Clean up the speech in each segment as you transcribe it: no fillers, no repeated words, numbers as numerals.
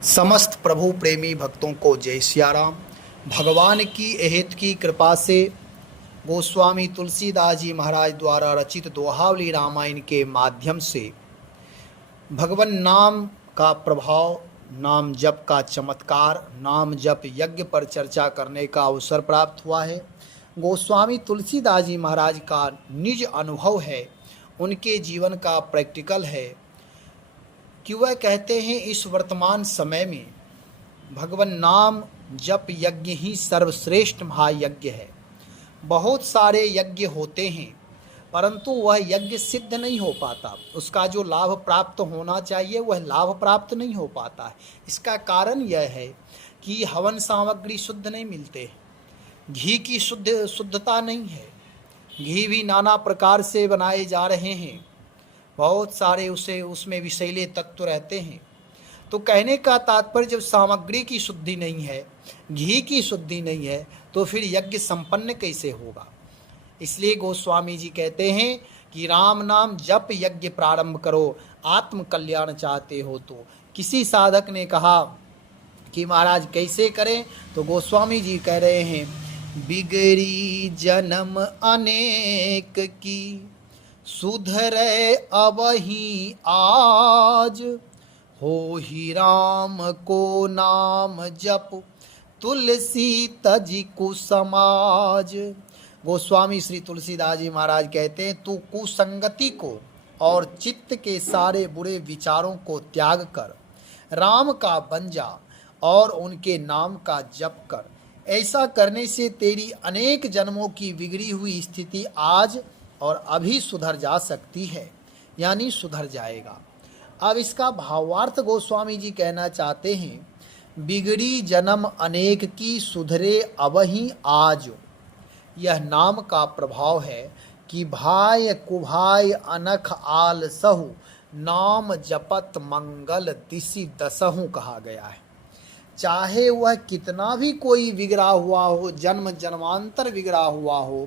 समस्त प्रभु प्रेमी भक्तों को जय सिया राम। भगवान की अहेत की कृपा से गोस्वामी तुलसीदास जी महाराज द्वारा रचित दोहावली रामायण के माध्यम से भगवान नाम का प्रभाव, नाम जप का चमत्कार, नाम जप यज्ञ पर चर्चा करने का अवसर प्राप्त हुआ है। गोस्वामी तुलसीदास जी महाराज का निज अनुभव है, उनके जीवन का प्रैक्टिकल है कि वह कहते हैं इस वर्तमान समय में भगवान नाम जप यज्ञ ही सर्वश्रेष्ठ महायज्ञ है। बहुत सारे यज्ञ होते हैं परंतु वह यज्ञ सिद्ध नहीं हो पाता, उसका जो लाभ प्राप्त होना चाहिए वह लाभ प्राप्त नहीं हो पाता है। इसका कारण यह है कि हवन सामग्री शुद्ध नहीं मिलते, घी की शुद्धता नहीं है, घी भी नाना प्रकार से बनाए जा रहे हैं, बहुत सारे उसमें विषैले तत्व रहते हैं। तो कहने का तात्पर्य जब सामग्री की शुद्धि नहीं है, घी की शुद्धि नहीं है, तो फिर यज्ञ संपन्न कैसे होगा। इसलिए गोस्वामी जी कहते हैं कि राम नाम जप यज्ञ प्रारंभ करो, आत्म कल्याण चाहते हो तो। किसी साधक ने कहा कि महाराज कैसे करें, तो गोस्वामी जी कह रहे हैं बिगड़ी जन्म अनेक की सुधरे अबही आज, हो ही राम को नाम जप तुलसी तजी कुसमाज। गोस्वामी श्री तुलसीदास जी महाराज कहते हैं तू कुसंगति को और चित्त के सारे बुरे विचारों को त्याग कर राम का बन जा और उनके नाम का जप कर। ऐसा करने से तेरी अनेक जन्मों की बिगड़ी हुई स्थिति आज और अभी सुधर जा सकती है, यानी सुधर जाएगा। अब इसका भावार्थ गोस्वामी जी कहना चाहते हैं बिगड़ी जन्म अनेक की सुधरे अबही आज। यह नाम का प्रभाव है कि भाय कुभाय अनख आल सहु नाम जपत मंगल दिशि दसहु कहा गया है। चाहे वह कितना भी कोई बिगड़ा हुआ हो, जन्म जन्मांतर बिगड़ा हुआ हो,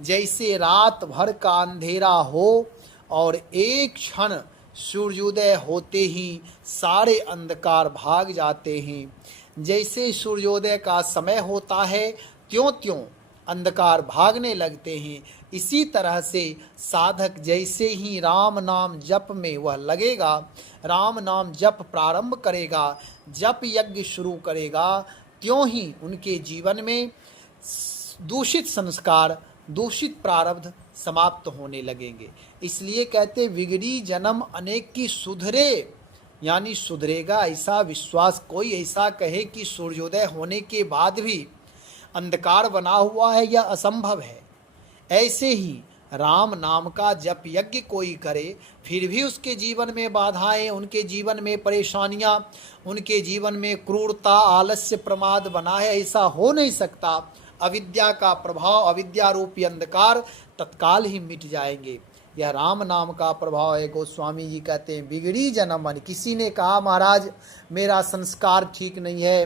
जैसे रात भर का अंधेरा हो और एक क्षण सूर्योदय होते ही सारे अंधकार भाग जाते हैं, जैसे सूर्योदय का समय होता है त्यों त्यों अंधकार भागने लगते हैं। इसी तरह से साधक जैसे ही राम नाम जप में वह लगेगा, राम नाम जप प्रारंभ करेगा, जप यज्ञ शुरू करेगा, त्यों ही उनके जीवन में दूषित संस्कार, दूषित प्रारब्ध समाप्त होने लगेंगे। इसलिए कहते बिगड़ी जन्म अनेक की सुधरे, यानी सुधरेगा ऐसा विश्वास। कोई ऐसा कहे कि सूर्योदय होने के बाद भी अंधकार बना हुआ है, यह असंभव है। ऐसे ही राम नाम का जप यज्ञ कोई करे फिर भी उसके जीवन में बाधाएं, उनके जीवन में परेशानियां, उनके जीवन में क्रूरता, आलस्य, प्रमाद बना है, ऐसा हो नहीं सकता। अविद्या का प्रभाव, अविद्या रूपी अंधकार तत्काल ही मिट जाएंगे। यह राम नाम का प्रभाव है। गोस्वामी जी कहते हैं बिगड़ी जन्म मन। किसी ने कहा महाराज मेरा संस्कार ठीक नहीं है,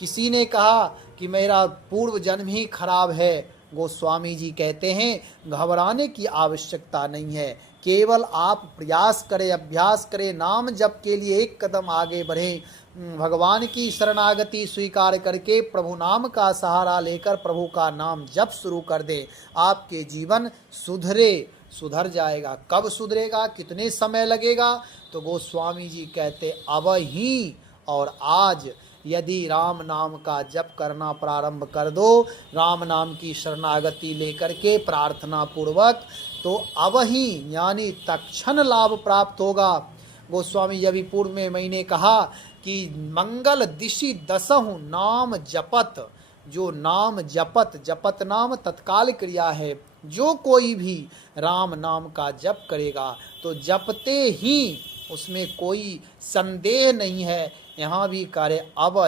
किसी ने कहा कि मेरा पूर्व जन्म ही खराब है। गोस्वामी जी कहते हैं घबराने की आवश्यकता नहीं है, केवल आप प्रयास करें, अभ्यास करें, नाम जप के लिए एक कदम आगे बढ़ें, भगवान की शरणागति स्वीकार करके प्रभु नाम का सहारा लेकर प्रभु का नाम जप शुरू कर दें। आपके जीवन सुधर जाएगा। कब सुधरेगा, कितने समय लगेगा, तो गोस्वामी जी कहते अब ही और आज यदि राम नाम का जप करना प्रारंभ कर दो, राम नाम की शरणागति लेकर के प्रार्थना पूर्वक, तो अब ही यानी तत्क्षण लाभ प्राप्त होगा। गोस्वामी जी अभी पूर्व में मैंने कहा कि मंगल दिशि दसहु नाम जपत। जो नाम जपत, जपत नाम तत्काल क्रिया है, जो कोई भी राम नाम का जप करेगा तो जपते ही उसमें कोई संदेह नहीं है। यहाँ भी कार्य अब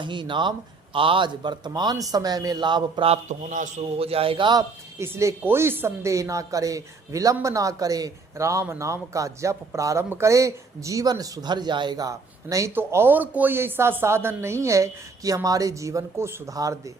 ही नाम आज वर्तमान समय में लाभ प्राप्त होना शुरू हो जाएगा। इसलिए कोई संदेह ना करे, विलंब ना करे, राम नाम का जप प्रारंभ करे, जीवन सुधर जाएगा। नहीं तो और कोई ऐसा साधन नहीं है कि हमारे जीवन को सुधार दे।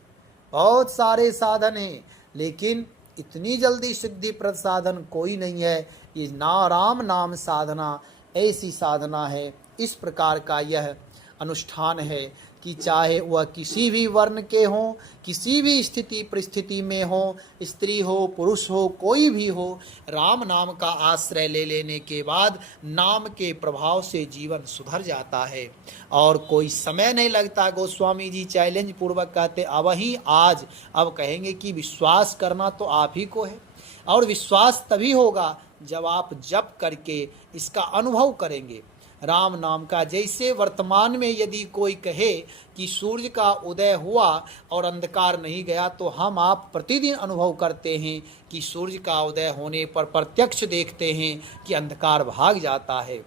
बहुत सारे साधन हैं लेकिन इतनी जल्दी सिद्धिप्रद साधन कोई नहीं है। ये राम नाम साधना ऐसी साधना है। इस प्रकार का यह अनुष्ठान है कि चाहे वह किसी भी वर्ण के हों, किसी भी स्थिति परिस्थिति में हो, स्त्री हो पुरुष हो कोई भी हो, राम नाम का आश्रय ले लेने के बाद नाम के प्रभाव से जीवन सुधर जाता है और कोई समय नहीं लगता। गोस्वामी जी चैलेंज पूर्वक कहते अब ही आज, अब कहेंगे कि विश्वास करना तो आप ही को है और विश्वास तभी होगा जब आप जप करके इसका अनुभव करेंगे राम नाम का। जैसे वर्तमान में यदि कोई कहे कि सूर्य का उदय हुआ और अंधकार नहीं गया, तो हम आप प्रतिदिन अनुभव करते हैं कि सूर्य का उदय होने पर प्रत्यक्ष देखते हैं कि अंधकार भाग जाता है।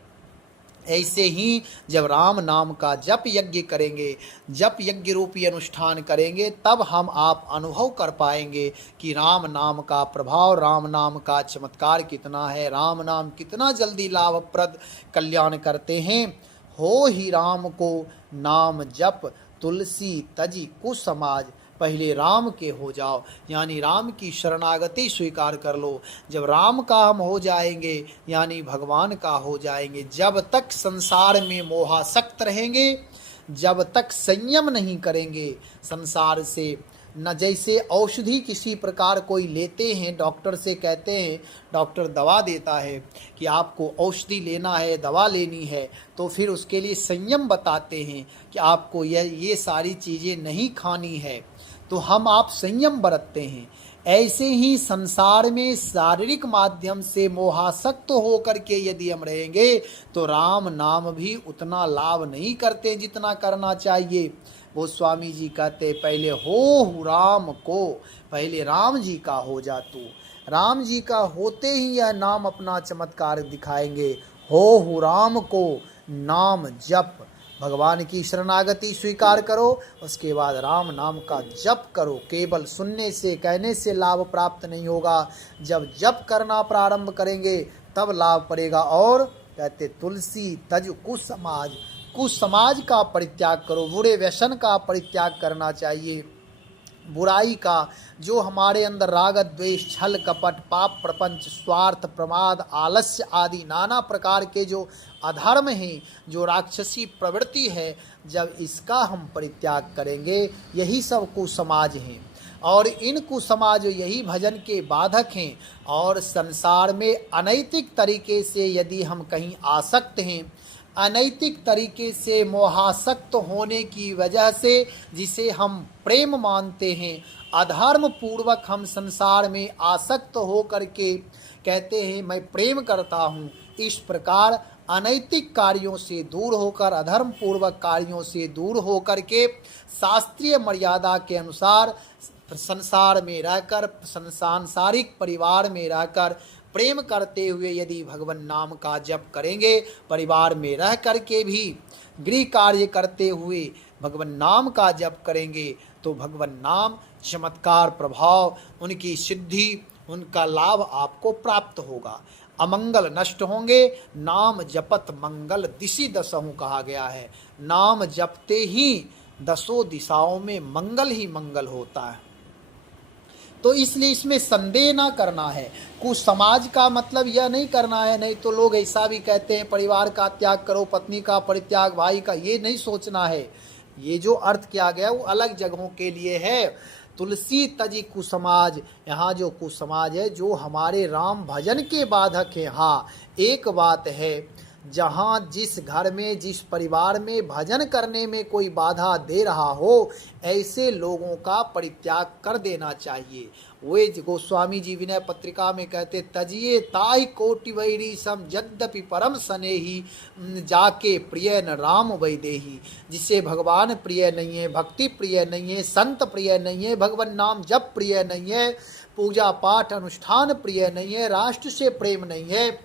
ऐसे ही जब राम नाम का जप यज्ञ करेंगे, जप यज्ञ रूपी अनुष्ठान करेंगे, तब हम आप अनुभव कर पाएंगे कि राम नाम का प्रभाव, राम नाम का चमत्कार कितना है, राम नाम कितना जल्दी लाभप्रद कल्याण करते हैं। हो ही राम को नाम जप तुलसी तजी कुसमाज, पहले राम के हो जाओ, यानी राम की शरणागति स्वीकार कर लो। जब राम का हम हो जाएंगे यानी भगवान का हो जाएंगे, जब तक संसार में मोहासक्त रहेंगे, जब तक संयम नहीं करेंगे संसार से, न जैसे औषधि किसी प्रकार कोई लेते हैं, डॉक्टर से कहते हैं, डॉक्टर दवा देता है कि आपको औषधि लेना है, दवा लेनी है, तो फिर उसके लिए संयम बताते हैं कि आपको ये सारी चीज़ें नहीं खानी है, तो हम आप संयम बरतते हैं। ऐसे ही संसार में शारीरिक माध्यम से मोहासक्त होकर के यदि हम रहेंगे तो राम नाम भी उतना लाभ नहीं करते जितना करना चाहिए। गोस्वामी जी कहते पहले हो राम को, पहले राम जी का हो जा तू, राम जी का होते ही यह नाम अपना चमत्कार दिखाएंगे। हो राम को नाम जप, भगवान की शरणागति स्वीकार करो, उसके बाद राम नाम का जप करो। केवल सुनने से कहने से लाभ प्राप्त नहीं होगा, जब जप करना प्रारंभ करेंगे तब लाभ पड़ेगा। और कहते तुलसी तज कुसमाज, कुसमाज का परित्याग करो, बुरे व्यसन का परित्याग करना चाहिए, बुराई का, जो हमारे अंदर राग द्वेष छल कपट पाप प्रपंच स्वार्थ प्रमाद आलस्य आदि नाना प्रकार के जो अधर्म हैं, जो राक्षसी प्रवृत्ति है, जब इसका हम परित्याग करेंगे, यही सब कुसमाज हैं और इन कुसमाज यही भजन के बाधक हैं। और संसार में अनैतिक तरीके से यदि हम कहीं आसक्त हैं, अनैतिक तरीके से मोहासक्त होने की वजह से जिसे हम प्रेम मानते हैं, अधर्म पूर्वक हम संसार में आसक्त हो करके कहते हैं मैं प्रेम करता हूँ, इस प्रकार अनैतिक कार्यों से दूर होकर, अधर्म पूर्वक कार्यों से दूर होकर के शास्त्रीय मर्यादा के अनुसार संसार में रहकर, सांसारिक परिवार में रहकर प्रेम करते हुए यदि भगवान नाम का जप करेंगे, परिवार में रह करके भी गृह कार्य करते हुए भगवान नाम का जप करेंगे, तो भगवान नाम चमत्कार प्रभाव, उनकी सिद्धि, उनका लाभ आपको प्राप्त होगा। अमंगल नष्ट होंगे। नाम जपत मंगल दिशि दसहु कहा गया है, नाम जपते ही दसों दिशाओं में मंगल ही मंगल होता है। तो इसलिए इसमें संदेह ना करना है। कुसमाज का मतलब यह नहीं करना है, नहीं तो लोग ऐसा भी कहते हैं परिवार का त्याग करो, पत्नी का परित्याग, भाई का, ये नहीं सोचना है। ये जो अर्थ किया गया वो अलग जगहों के लिए है। तुलसी तजी कुसमाज, यहाँ जो कुसमाज है जो हमारे राम भजन के बाधक है। हाँ, एक बात है, जहाँ जिस घर में जिस परिवार में भजन करने में कोई बाधा दे रहा हो, ऐसे लोगों का परित्याग कर देना चाहिए। वे गोस्वामी जी विनय पत्रिका में कहते तजिए ताई कोटि वैरी सम यद्यपि परम स्नेही जाके प्रिय न राम वैदेही। जिसे भगवान प्रिय नहीं है, भक्ति प्रिय नहीं है, संत प्रिय नहीं है, भगवान नाम जप प्रिय नहीं है, पूजा पाठ अनुष्ठान प्रिय नहीं है, राष्ट्र से प्रेम नहीं है,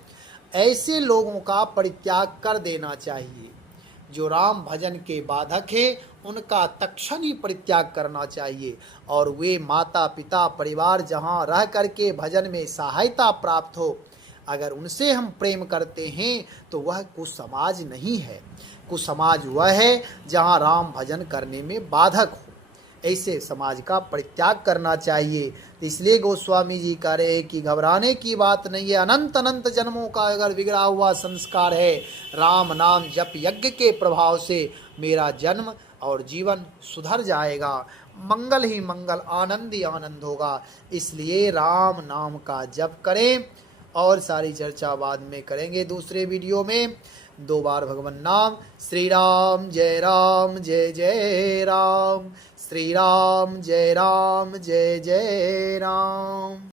ऐसे लोगों का परित्याग कर देना चाहिए। जो राम भजन के बाधक है उनका तत्क्षण ही परित्याग करना चाहिए। और वे माता पिता परिवार जहाँ रह करके भजन में सहायता प्राप्त हो, अगर उनसे हम प्रेम करते हैं तो वह कुसमाज नहीं है। कुसमाज वह है जहाँ राम भजन करने में बाधक हो। ऐसे समाज का परित्याग करना चाहिए। तो इसलिए गोस्वामी जी कह रहे हैं कि घबराने की बात नहीं है। अनंत अनंत जन्मों का अगर बिगड़ा हुआ संस्कार है, राम नाम जप यज्ञ के प्रभाव से मेरा जन्म और जीवन सुधर जाएगा, मंगल ही मंगल, आनंद ही आनंद होगा। इसलिए राम नाम का जप करें। और सारी चर्चा बाद में करेंगे दूसरे वीडियो में। 2 बार भगवान नाम, श्री राम जय जय राम, श्री राम जय जय राम।